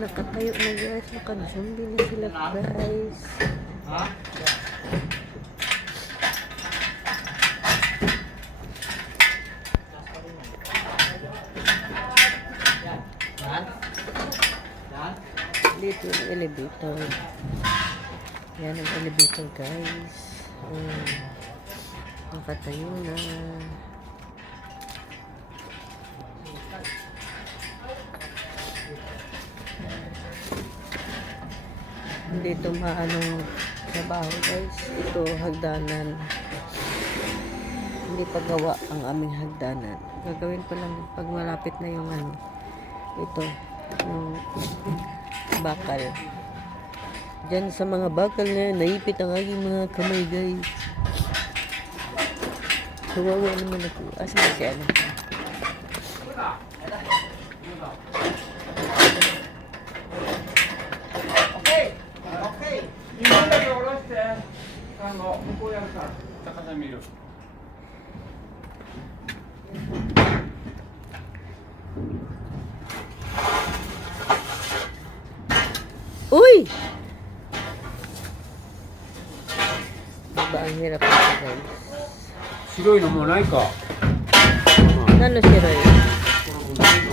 nakatayo na guys. Naka-zombie na sila guys. Ha? Dito yung elevator. Yan ang elevator guys. Nakatayo na. Hindi ito maanong trabaho guys. Ito hagdanan. Hindi pa gawa ang aming hagdanan. Gagawin ko lang pag malapit na yung ano. Ito. Yung bakal. Diyan sa mga bakal na naipit ang aking mga kamay guys. Kawawa naman ako. Asa na si ano? Uy! Diba ang hirap ito guys? 白いのもうないか。何の白い？